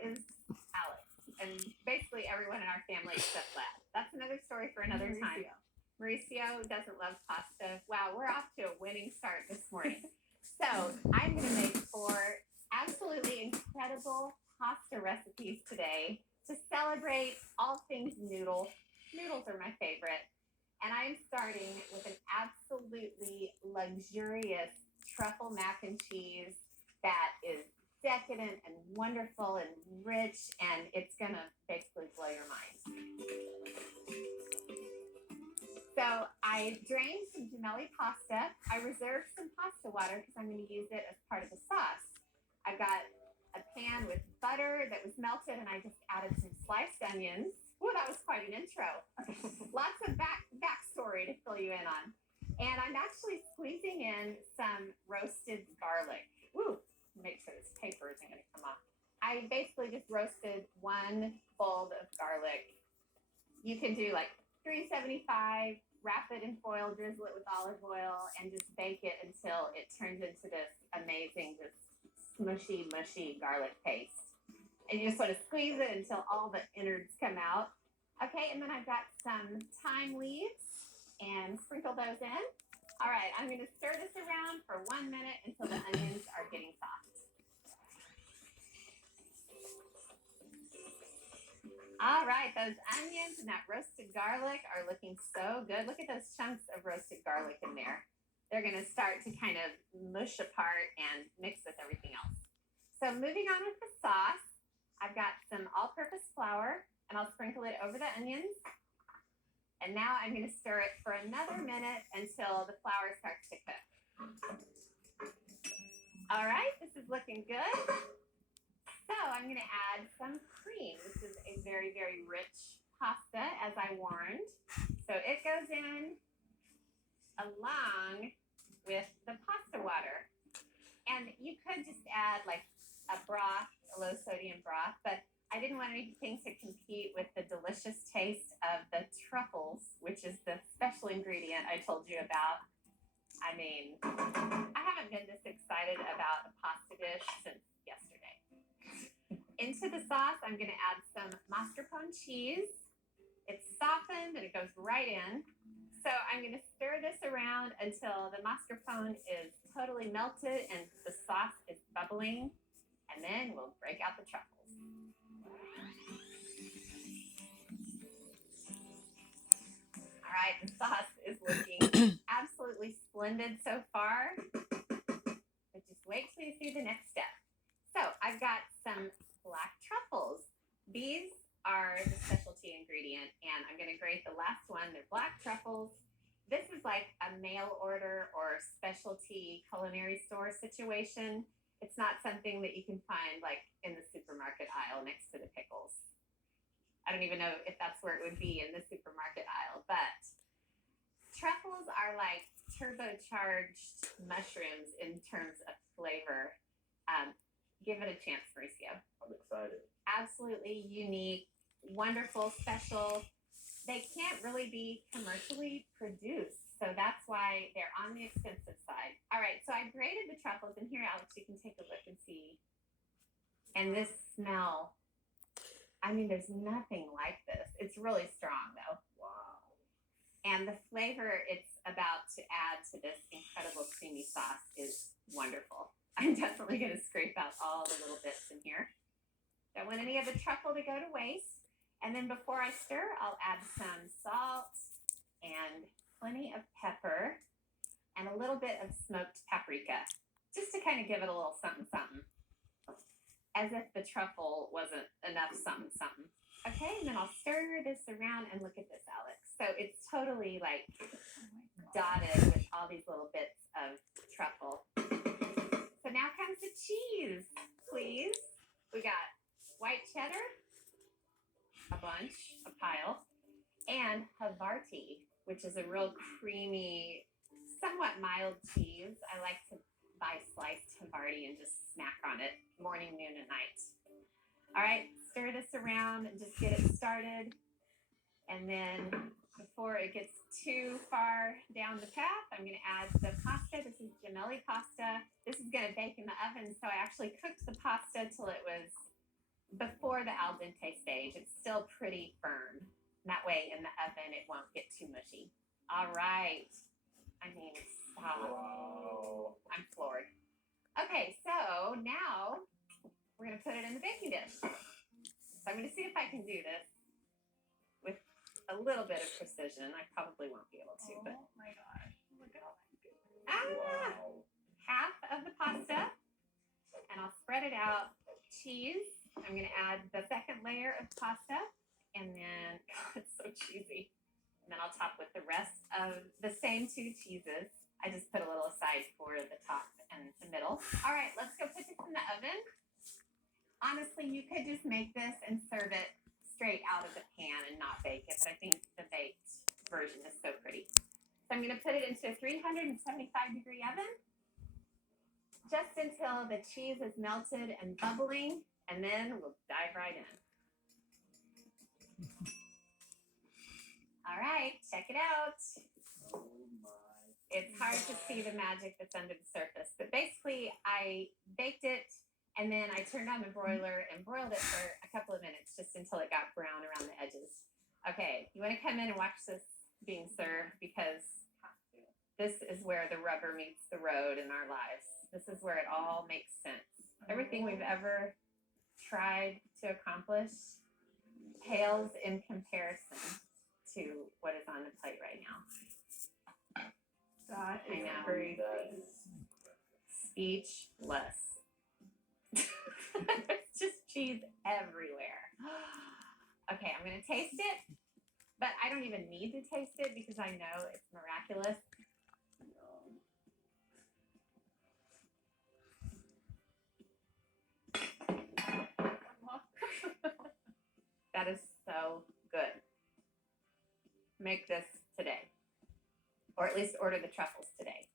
is Alex, and basically everyone in our family except Lad. That's another story for another time. Mauricio doesn't love pasta. Wow, we're off to a winning start this morning. So I'm going to make 4 absolutely incredible pasta recipes today to celebrate all things noodle. Noodles are my favorite. And I'm starting with an absolutely luxurious truffle mac and cheese that is decadent and wonderful and rich, and it's going to basically blow your mind. So I drained some gemelli pasta. I reserved some pasta water because I'm going to use it as part of the sauce. I've got a pan with butter that was melted, and I just added some sliced onions. Ooh, that was quite an intro. Lots of backstory to fill you in on. And I'm actually squeezing in some roasted garlic. Ooh, make sure this paper isn't going to come off. I basically just roasted 1 fold of garlic. You can do like 375, wrap it in foil, drizzle it with olive oil, and just bake it until it turns into this amazing, just smushy, mushy garlic paste. And you just sort of squeeze it until all the innards come out. Okay, and then I've got some thyme leaves and sprinkle those in. All right, I'm going to stir this around for 1 minute until the onions are getting soft. All right, those onions and that roasted garlic are looking so good. Look at those chunks of roasted garlic in there. They're going to start to kind of mush apart and mix with everything else. So moving on with the sauce, I've got some all-purpose flour, and I'll sprinkle it over the onions. And now I'm going to stir it for another minute until the flour starts to cook. All right, this is looking good. So I'm going to add some cream. This is a very, very rich pasta, as I warned. So it goes in along with the pasta water. And you could just add like a broth, a low sodium broth, but I didn't want anything to compete with the delicious taste of the truffles, which is the special ingredient I told you about. I mean, I haven't been this excited about a pasta dish since yesterday. Into the sauce, I'm going to add some mascarpone cheese. It's softened and it goes right in. So I'm going to stir this around until the mascarpone is totally melted and the sauce is bubbling. And then we'll break out the truffles. All right, the sauce is looking absolutely splendid so far. But just wait till you see the next step. So I've got some black truffles. These are the specialty ingredient, and I'm going to grate the last one. They're black truffles. This is like a mail order or specialty culinary store situation. It's not something that you can find like in the supermarket aisle next to the pickles. I don't even know if that's where it would be in the supermarket aisle, but truffles are like turbocharged mushrooms in terms of flavor. Give it a chance, Mauricio. I'm excited. Absolutely unique, wonderful, special. They can't really be commercially produced, so that's why they're on the expensive side. All right, so I grated the truffles, and here, Alex, you can take a look and see. And this smell, I mean, there's nothing like this. It's really strong, though. Wow. And the flavor it's about to add to this incredible creamy sauce is wonderful. I'm definitely going to scrape out all the little bits in here. Don't want any of the truffle to go to waste. And then before I stir, I'll add some salt and plenty of pepper and a little bit of smoked paprika, just to kind of give it a little something, something. As if the truffle wasn't enough something, something. Okay, and then I'll stir this around, and look at this, Alex. So it's totally like dotted with all these little bits of truffle. So now comes the cheese, please. We got white cheddar, a bunch, a pile, and Havarti, which is a real creamy, somewhat mild cheese. I like to buy sliced Havarti and just snack on it morning, noon, and night. All right, stir this around and just get it started. And then before it gets too far down the path, I'm going to add the pasta. This is gemelli pasta. This is going to bake in the oven, so I actually cooked the pasta till it was before the al dente stage. It's still pretty firm. That way in the oven it won't get too mushy. All right. I mean, stop. Wow. I'm floored. Okay, so now we're going to put it in the baking dish. So I'm going to see if I can do this with a little bit of precision. I probably won't be able to, but Oh my gosh. Look at all that goodness. Wow. Half of the pasta, and I'll spread it out. Cheese. I'm going to add the second layer of pasta, and then God, it's so cheesy. And then I'll top with the rest of the same 2 cheeses. I just put a little aside for the top and the middle. All right, let's go put this in the oven. Honestly, you could just make this and serve it straight out of the pan and not bake it, but I think the baked version is so pretty. So I'm going to put it into a 375-degree oven just until the cheese is melted and bubbling, and then we'll dive right in. All right, check it out. Oh my. It's hard to see the magic that's under the surface, but basically I baked it and then I turned on the broiler and broiled it for a couple of minutes just until it got brown around the edges. Okay, you want to come in and watch this being served because this is where the rubber meets the road in our lives. This is where it all makes sense. Everything we've ever tried to accomplish pales in comparison to what is on the plate right now. That I is know. crazy. Speechless. There's just cheese everywhere. Okay, I'm going to taste it, but I don't even need to taste it because I know it's miraculous. That is so good. Make this today, or at least order the truffles today.